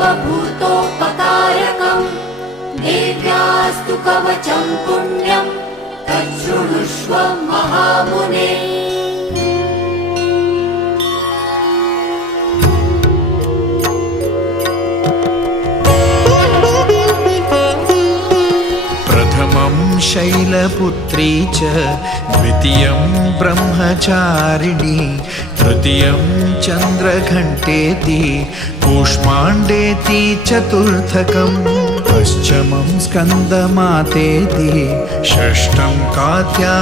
सर्वभूतोपकारकम् देव्यास्तु कवचं पुण्यं तच्छृणुष्व महामुने। प्रथमं शैलपुत्री च द्वितीयं ब्रह्मचारिणी तृतीयं चन्द्रघण्टेति कूष्माण्डेति चतुर्थकं पञ्चमं स्कन्दमातेति षष्ठं कात्यायनी